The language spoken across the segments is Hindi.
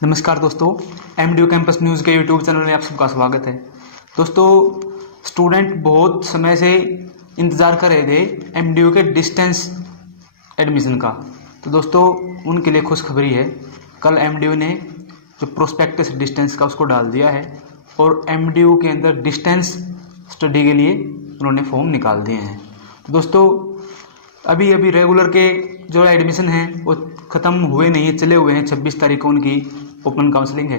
नमस्कार दोस्तों, एमडीयू कैंपस न्यूज़ के यूट्यूब चैनल में आप सबका स्वागत है। दोस्तों, स्टूडेंट बहुत समय से इंतज़ार कर रहे थे एमडीयू के डिस्टेंस एडमिशन का। तो दोस्तों, उनके लिए खुशखबरी है। कल एमडीयू ने जो प्रोस्पेक्टस डिस्टेंस का उसको डाल दिया है और एमडीयू के अंदर डिस्टेंस स्टडी के लिए उन्होंने फॉर्म निकाल दिए हैं। तो दोस्तों, अभी रेगुलर के जो एडमिशन हैं वो ख़त्म हुए नहीं, चले हुए हैं। 26 तारीख को उनकी ओपन काउंसलिंग है।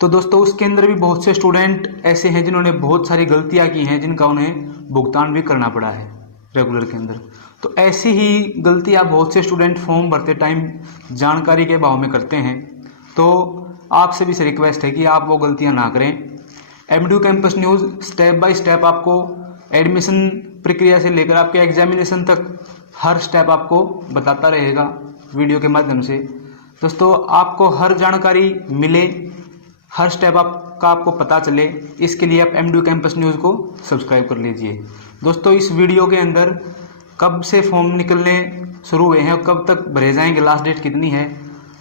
तो दोस्तों, उसके अंदर भी बहुत से स्टूडेंट ऐसे हैं जिन्होंने बहुत सारी गलतियां की हैं, जिनका उन्हें भुगतान भी करना पड़ा है रेगुलर के अंदर। तो ऐसी ही गलतियां बहुत से स्टूडेंट फॉर्म भरते टाइम जानकारी के अभाव में करते हैं। तो आप सभी से रिक्वेस्ट है कि आप वो गलतियां ना करें। MDU campus news step by step आपको एडमिशन प्रक्रिया से लेकर आपके एग्जामिनेशन तक हर स्टेप आपको बताता रहेगा वीडियो के माध्यम से। दोस्तों, आपको हर जानकारी मिले, हर स्टेप आपको पता चले, इसके लिए आप एमडीयू कैंपस न्यूज़ को सब्सक्राइब कर लीजिए। दोस्तों, इस वीडियो के अंदर कब से फॉर्म निकलने शुरू हुए हैं और कब तक भरे जाएंगे, लास्ट डेट कितनी है,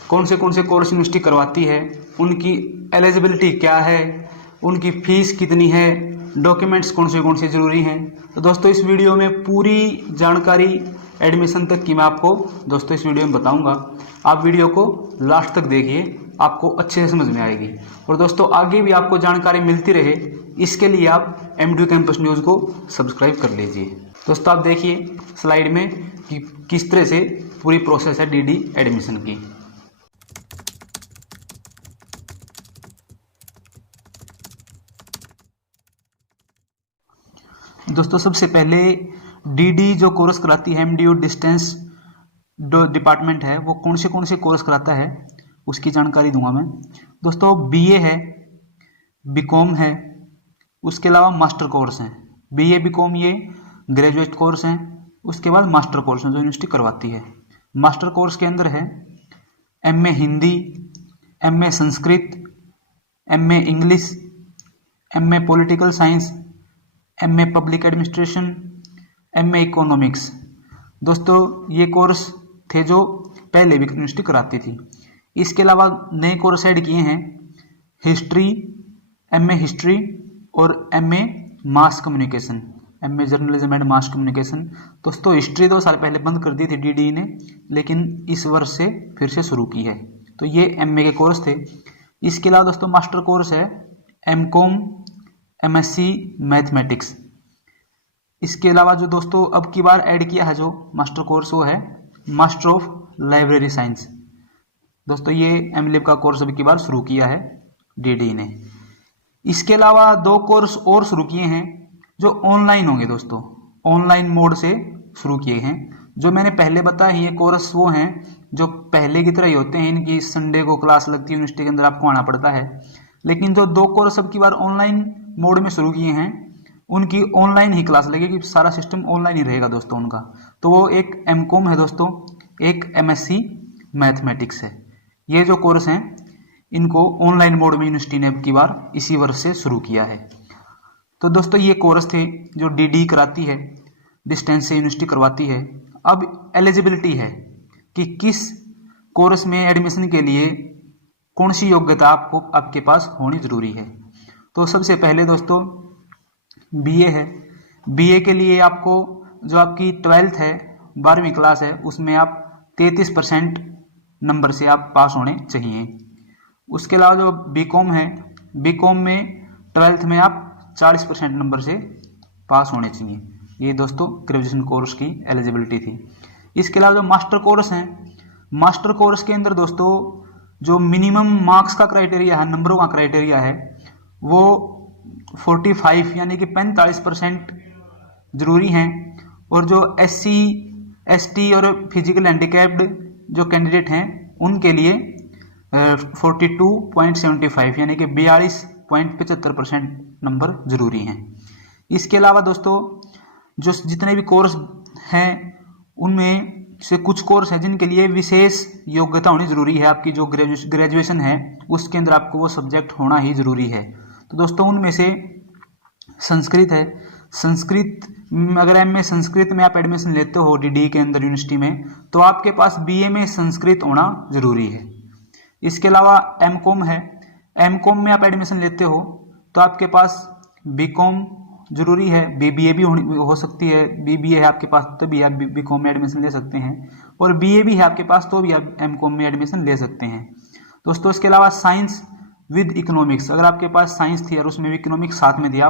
कौन से कोर्स यूनिवर्सिटी करवाती है, उनकी एलिजिबिलिटी क्या है, उनकी फ़ीस कितनी है, डॉक्यूमेंट्स कौन से ज़रूरी हैं। तो दोस्तों, इस वीडियो में पूरी जानकारी एडमिशन तक की मैं आपको दोस्तों इस वीडियो में बताऊंगा। आप वीडियो को लास्ट तक देखिए, आपको अच्छे से समझ में आएगी। और दोस्तों, आगे भी आपको जानकारी मिलती रहे, इसके लिए आप एमडीयू कैंपस न्यूज़ को सब्सक्राइब कर लीजिए। दोस्तों, आप देखिए स्लाइड में कि किस तरह से पूरी प्रोसेस है डीडी एडमिशन की। दोस्तों, सबसे पहले डीडी जो कोर्स कराती है, एमडीयू डिस्टेंस डिपार्टमेंट है, वो कौन से कोर्स कराता है उसकी जानकारी दूंगा मैं। दोस्तों, बीए है, बीकॉम है, उसके अलावा मास्टर कोर्स हैं। बीए बीकॉम ये ग्रेजुएट कोर्स हैं। उसके बाद मास्टर कोर्स हैं जो यूनिवर्सिटी करवाती है। मास्टर कोर्स के अंदर है MA Hindi, MA Sanskrit, MA English, MA political science, MA public administration, MA economics. दोस्तों, ये कोर्स थे जो पहले भी यूनिवर्सिटी कराती थी। इसके अलावा नए कोर्स ऐड किए हैं हिस्ट्री, एमए हिस्ट्री और MA mass communication, MA journalism and mass communication. दोस्तों, हिस्ट्री 2 साल पहले बंद कर दी थी डीडी ने, लेकिन इस वर्ष से फिर से शुरू की है। तो ये एमए के कोर्स थे। इसके अलावा दोस्तों, मास्टर कोर्स है एमकॉम, एमएससी मैथमेटिक्स। इसके अलावा जो दोस्तों अब की बार ऐड किया है जो मास्टर कोर्स, वो है मास्टर ऑफ लाइब्रेरी साइंस। दोस्तों, ये एमलिब का कोर्स अब की बार शुरू किया है डीडी ने। इसके अलावा 2 कोर्स और शुरू किए हैं जो ऑनलाइन होंगे। दोस्तों, ऑनलाइन मोड से शुरू किए हैं। जो मैंने पहले बताया ये कोर्स वो हैं जो पहले की तरह ही होते हैं। इनकी संडे को क्लास लगती है, यूनिवर्सिटी के अंदर आपको आना पड़ता है। लेकिन जो 2 कोर्स अब की बार ऑनलाइन मोड में शुरू किए हैं, उनकी ऑनलाइन ही क्लास लगेगी, सारा सिस्टम ऑनलाइन ही रहेगा दोस्तों उनका। तो वो एक एमकॉम है दोस्तों, एक एमएससी मैथमेटिक्स है। ये जो कोर्स हैं इनको ऑनलाइन मोड में यूनिवर्सिटी ने अब की बार इसी वर्ष से शुरू किया है। तो दोस्तों, ये कोर्स थे जो डीडी कराती है, डिस्टेंस से यूनिवर्सिटी करवाती है। अब एलिजिबिलिटी है कि किस कोर्स में एडमिशन के लिए कौन सी योग्यता आपके पास होनी जरूरी है। तो सबसे पहले दोस्तों बीए है। बीए के लिए आपको जो आपकी 12th है, 12वीं क्लास है, उसमें आप 33% नंबर से आप पास होने चाहिए। उसके अलावा जो बीकॉम है, बीकॉम में 12th में आप 40% नंबर से पास होने चाहिए। ये दोस्तों ग्रेजुएशन कोर्स की एलिजिबिलिटी थी। इसके अलावा जो मास्टर कोर्स हैं, मास्टर कोर्स के अंदर दोस्तों जो मिनिमम मार्क्स का क्राइटेरिया है, नंबरों का क्राइटेरिया है, वो 45 यानी कि 45% जरूरी हैं। और जो SC ST और फिजिकल हैंडीकैप्ड जो कैंडिडेट हैं उनके लिए 42.75 यानी कि 42.75% नंबर जरूरी हैं। इसके अलावा दोस्तों जो जितने भी कोर्स हैं उनमें से कुछ कोर्स हैं जिनके लिए विशेष योग्यता होनी जरूरी है। आपकी जो ग्रेजुएशन है उसके अंदर आपको वो सब्जेक्ट होना ही जरूरी है। तो दोस्तों, उनमें से संस्कृत है। संस्कृत अगर एमए संस्कृत में आप एडमिशन लेते हो डीडी के अंदर यूनिवर्सिटी में, तो आपके पास बीए में संस्कृत होना जरूरी है। इसके अलावा एमकॉम है, एमकॉम में आप एडमिशन लेते हो तो आपके पास बीकॉम जरूरी है, बीबीए भी हो सकती है, बीबीए है आपके पास तभी आप बीकॉम में एडमिशन ले सकते हैं, और बीए भी है आपके पास तो भी आप एमकॉम में एडमिशन ले सकते हैं दोस्तों। इसके अलावा साइंस विद इकोनॉमिक्स, अगर आपके पास साइंस थी और उसमें इकोनॉमिक्स साथ में दिया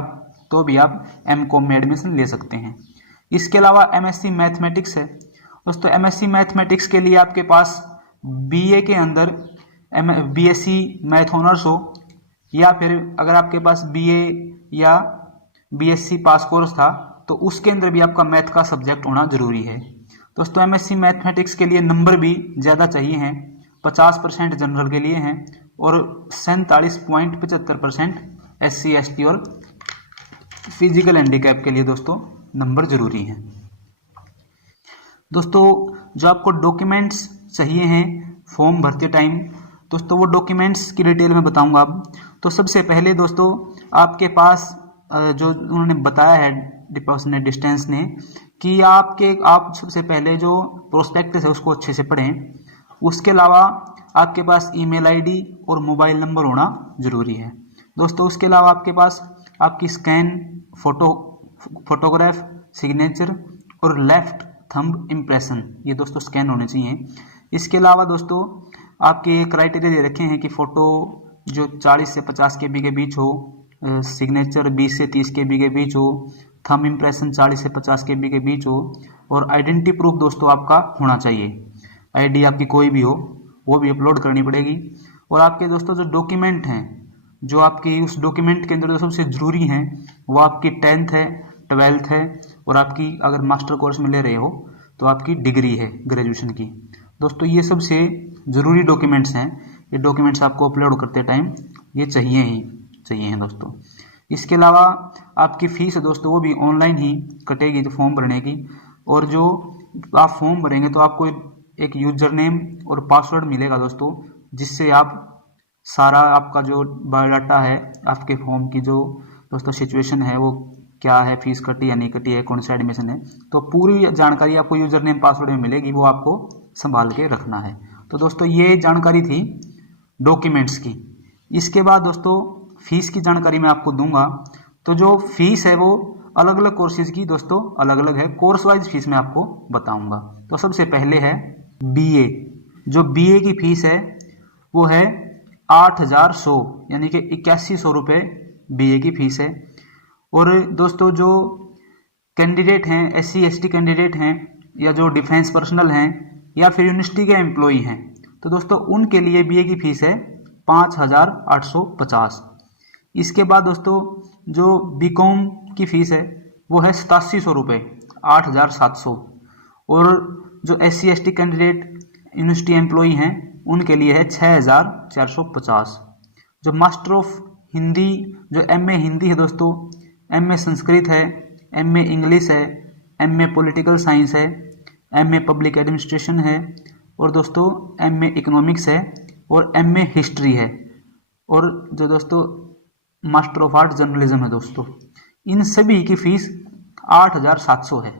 तो भी आप एमकॉम में एडमिशन ले सकते हैं। इसके अलावा एमएससी मैथमेटिक्स है दोस्तों, एमएससी मैथमेटिक्स के लिए आपके पास बीए के अंदर बीएससी मैथ ऑनर्स हो, या फिर अगर आपके पास बीए या बीएससी पास कोर्स था तो उसके अंदर भी आपका मैथ का सब्जेक्ट होना जरूरी है दोस्तों। एमएससी मैथमेटिक्स के लिए नंबर भी ज़्यादा चाहिए हैं, 50% जनरल के लिए हैं और 47.75% SC ST और फिजिकल हैंडीकैप के लिए दोस्तों नंबर जरूरी हैं दोस्तों। जो आपको डॉक्यूमेंट्स चाहिए हैं फॉर्म भरते टाइम दोस्तों, वो डॉक्यूमेंट्स की डिटेल में बताऊंगा अब। तो सबसे पहले दोस्तों आपके पास जो उन्होंने बताया है डिपार्टमेंट ने, डिस्टेंस ने, कि आप सबसे पहले जो प्रोस्पेक्टस है उसको अच्छे से पढ़ें। उसके अलावा आपके पास ईमेल आईडी और मोबाइल नंबर होना जरूरी है दोस्तों। उसके अलावा आपके पास आपकी स्कैन फोटोग्राफ, सिग्नेचर और लेफ्ट थंब इम्प्रेशन, ये दोस्तों स्कैन होने चाहिए। इसके अलावा दोस्तों आपके क्राइटेरिया दे रखे हैं कि फ़ोटो जो 40 से 50 KB के बीच हो, सिग्नेचर 20 से 30 KB के बीच हो, थंब इम्प्रेशन 40 से 50 KB के बीच हो, और आइडेंटिटी प्रूफ दोस्तों आपका होना चाहिए। आईडी आपकी कोई भी हो वो भी अपलोड करनी पड़ेगी। और आपके दोस्तों जो डॉक्यूमेंट हैं, जो आपकी उस डॉक्यूमेंट के अंदर जो सबसे ज़रूरी हैं वो आपकी 10th है, 12th है, और आपकी अगर मास्टर कोर्स में ले रहे हो तो आपकी डिग्री है ग्रेजुएशन की दोस्तों। ये सबसे ज़रूरी डॉक्यूमेंट्स हैं, ये डॉक्यूमेंट्स आपको अपलोड करते टाइम ये चाहिए हैं दोस्तों। इसके अलावा आपकी फ़ीस है दोस्तों वो भी ऑनलाइन ही कटेगी जो फॉर्म भरने की, और जो आप फॉर्म भरेंगे तो आपको एक यूजर नेम और पासवर्ड मिलेगा दोस्तों, जिससे आप सारा आपका जो बायोडाटा है, आपके फॉर्म की जो दोस्तों सिचुएशन है वो क्या है, फीस कटी या नहीं कटी है, कौन सा एडमिशन है, तो पूरी जानकारी आपको यूजर नेम पासवर्ड में मिलेगी, वो आपको संभाल के रखना है। तो दोस्तों ये जानकारी थी डॉक्यूमेंट्स की। इसके बाद दोस्तों फीस की जानकारी मैं आपको दूंगा। तो जो फीस है वो अलग अलग कोर्सेज की दोस्तों अलग अलग है, कोर्स वाइज फीस मैं आपको बताऊंगा। तो सबसे पहले है बीए, जो बीए की फीस है वो है 8100 यानी कि 8100 रुपये बीए की फीस है। और दोस्तों जो कैंडिडेट हैं, SC ST कैंडिडेट हैं, या जो डिफेंस पर्सनल हैं, या फिर यूनिवर्सिटी के एम्प्लॉई हैं, तो दोस्तों उनके लिए बीए की फीस है 5850। इसके बाद दोस्तों जो बीकॉम की फीस है वो है 8700 रुपये, 8700। और जो SC ST candidate university employee हैं उनके लिए है 6450। जो मास्टर ऑफ हिंदी, जो MA हिंदी है दोस्तों, MA संस्कृत है, MA इंग्लिश है, MA पॉलिटिकल साइंस है, MA पब्लिक एडमिनिस्ट्रेशन है, और दोस्तों MA इकोनॉमिक्स है, और MA हिस्ट्री है, और जो दोस्तों मास्टर ऑफ आर्ट जर्नलिज्म है दोस्तों। इन सभी की फीस 8700 है।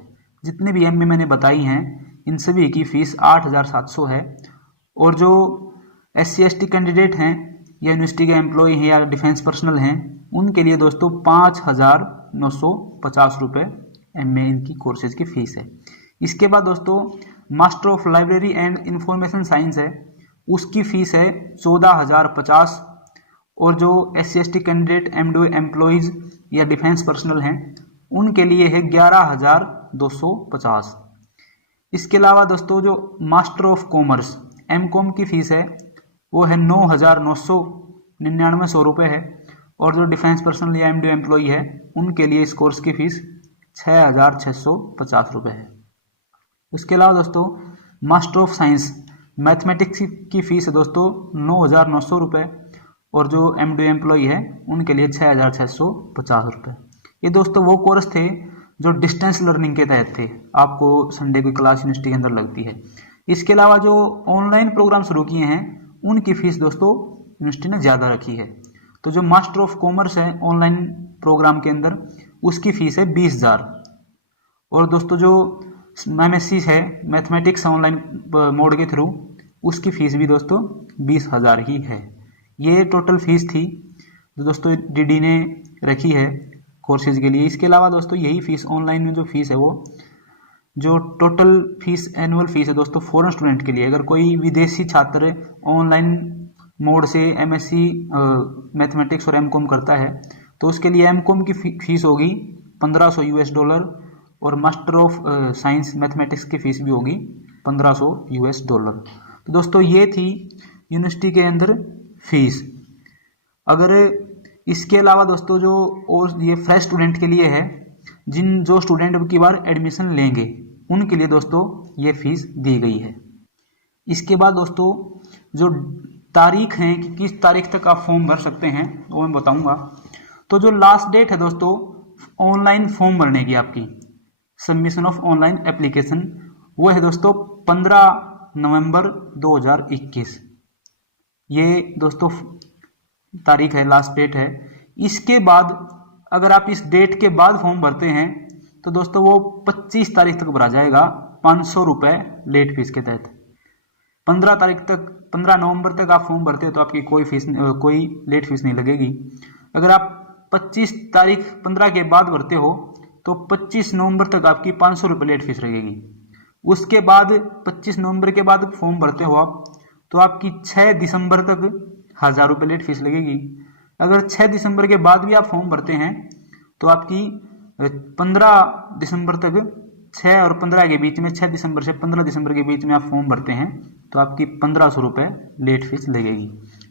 जितने भी MA मैंने बताई हैं इन सभी की फीस 8700 है। और जो SC ST कैंडिडेट हैं या यूनिवर्सिटी के एम्प्लॉय हैं या डिफेंस पर्सनल हैं उनके लिए दोस्तों 5950 रुपये MA इनकी कोर्सेज की फीस है। इसके बाद दोस्तों master of library and information science है, उसकी फीस है 14050। और जो SC ST candidate MDO employees या डिफेंस पर्सनल हैं उनके लिए है 11250। इसके अलावा दोस्तों जो मास्टर ऑफ कॉमर्स MCOM की फीस है वो है 9999 रुपये है। और जो डिफेंस पर्सनल या MDO एम्प्लॉई है उनके लिए इस कोर्स की फीस 6650 रुपये है। उसके अलावा दोस्तों मास्टर ऑफ साइंस मैथमेटिक्स की फीस है दोस्तों 9900 रुपये, और जो MDO एम्प्लॉई है उनके लिए 6650 रुपये। ये दोस्तों वो कोर्स थे जो डिस्टेंस लर्निंग के तहत थे, आपको संडे की क्लास यूनिवर्सिटी के अंदर लगती है। इसके अलावा जो ऑनलाइन प्रोग्राम शुरू किए हैं उनकी फीस दोस्तों यूनिवर्सिटी ने ज़्यादा रखी है। तो जो मास्टर ऑफ कॉमर्स है ऑनलाइन प्रोग्राम के अंदर उसकी फीस है 20000। और दोस्तों जो MSc है मैथमेटिक्स ऑनलाइन मोड के थ्रू उसकी फीस भी दोस्तों 20,000 ही है। ये टोटल फीस थी जो दोस्तों डीडी ने रखी है कोर्सेज के लिए। इसके अलावा दोस्तों यही फीस ऑनलाइन में जो फीस है वो जो टोटल फीस एनुअल फीस है दोस्तों फॉरेन स्टूडेंट के लिए, अगर कोई विदेशी छात्र ऑनलाइन मोड से एमएससी मैथमेटिक्स और एमकॉम करता है तो उसके लिए एमकॉम की फीस होगी $1500 और मास्टर ऑफ साइंस मैथमेटिक्स की फीस भी होगी $1500। तो दोस्तों ये थी यूनिवर्सिटी के अंदर फीस। अगर इसके अलावा दोस्तों जो और ये फ्रेश स्टूडेंट के लिए है, जो स्टूडेंट अब की बार एडमिशन लेंगे उनके लिए दोस्तों ये फीस दी गई है। इसके बाद दोस्तों जो तारीख है कि किस तारीख तक आप फॉर्म भर सकते हैं वो मैं बताऊंगा। तो जो लास्ट डेट है दोस्तों ऑनलाइन फॉर्म भरने की, आपकी सबमिशन ऑफ ऑनलाइन एप्लीकेशन, वो है दोस्तों 15 नवंबर 2021। ये दोस्तों तारीख है, लास्ट डेट है। इसके बाद अगर आप इस डेट के बाद फॉर्म भरते हैं तो दोस्तों वो 25 तारीख तक भरा जाएगा ₹500 लेट फीस के तहत। 15 नवंबर तक आप फॉर्म भरते हो तो आपकी कोई लेट फीस नहीं लगेगी। अगर आप 25 तारीख 15 के बाद भरते हो तो 25 नवंबर तक आपकी ₹500 लेट फीस लगेगी। उसके बाद 25 नवंबर के बाद फॉर्म भरते हो आप तो आपकी 6 दिसंबर तक ₹1000 लेट फीस लगेगी। अगर 6 दिसंबर के बाद भी आप फॉर्म भरते हैं तो आपकी 15 दिसंबर तक 6 और 15 के बीच में, 6 दिसंबर से 15 दिसंबर के बीच में आप फॉर्म भरते हैं तो आपकी ₹1500 लेट फीस लगेगी।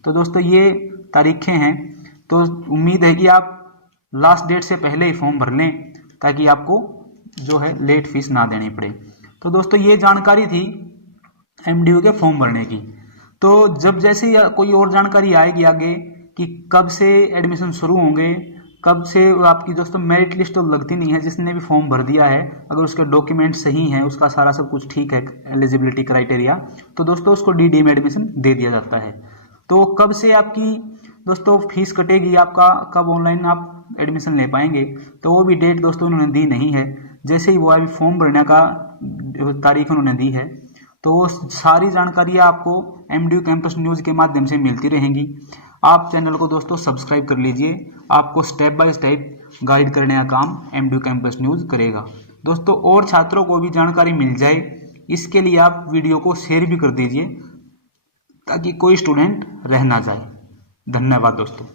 तो दोस्तों ये तारीखें हैं, तो उम्मीद है कि आप लास्ट डेट से पहले ही फॉर्म भर लें ताकि आपको जो है लेट फीस ना देनी पड़े। तो दोस्तों ये जानकारी थी एमडीयू के फॉर्म भरने की। तो जब जैसे कोई और जानकारी आएगी आगे कि कब से एडमिशन शुरू होंगे, कब से आपकी दोस्तों मेरिट लिस्ट तो लगती नहीं है, जिसने भी फॉर्म भर दिया है अगर उसके डॉक्यूमेंट सही हैं, उसका सारा सब कुछ ठीक है, एलिजिबिलिटी क्राइटेरिया, तो दोस्तों उसको डीडी में एडमिशन दे दिया जाता है। तो कब से आपकी दोस्तों फीस कटेगी, आपका कब ऑनलाइन आप एडमिशन ले पाएंगे, तो वो भी डेट दोस्तों उन्होंने दी नहीं है। जैसे ही वो अभी फॉर्म भरने का तारीख उन्होंने दी है तो वो सारी जानकारियाँ आपको एमडीयू कैंपस न्यूज़ के माध्यम से मिलती रहेंगी। आप चैनल को दोस्तों सब्सक्राइब कर लीजिए, आपको स्टेप बाय स्टेप गाइड करने का काम एमडीयू कैंपस न्यूज़ करेगा। दोस्तों और छात्रों को भी जानकारी मिल जाए इसके लिए आप वीडियो को शेयर भी कर दीजिए ताकि कोई स्टूडेंट रह ना जाए। धन्यवाद दोस्तों।